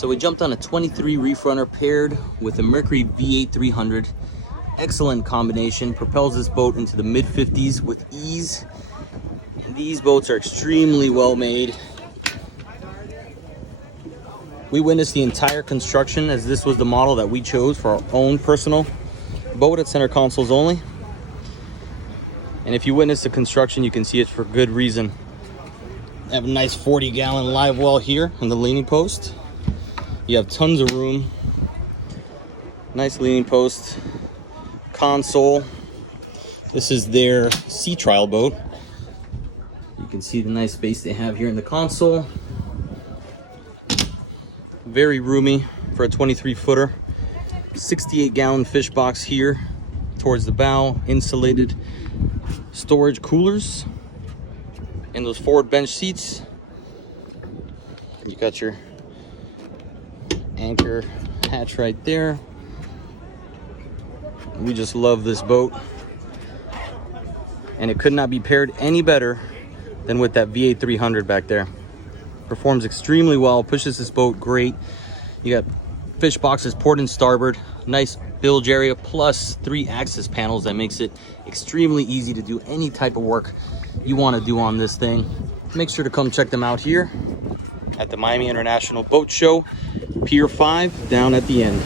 So we jumped on a 23 Reef Runner paired with a Mercury V8 300. Excellent combination, propels this boat into the mid 50s with ease. And these boats are extremely well made. We witnessed the entire construction, as this was the model that we chose for our own personal boat at center consoles only. And if you witness the construction, you can see it's for good reason. I have a nice 40-gallon live well here on the leaning post. You have tons of room. Nice leaning post. Console. This is their sea trial boat. You can see the nice space they have here in the console. Very roomy for a 23-footer. 68-gallon fish box here towards the bow. Insulated storage coolers. And those forward bench seats. You got your anchor hatch right there. We just love this boat, and it could not be paired any better than with that V8 300 back there. Performs extremely well, pushes this boat great. You got fish boxes port and starboard, nice bilge area, plus 3 axis panels that makes it extremely easy to do any type of work you want to do on this thing. Make sure to come check them out here at the Miami International Boat Show, Pier 5, down at the end.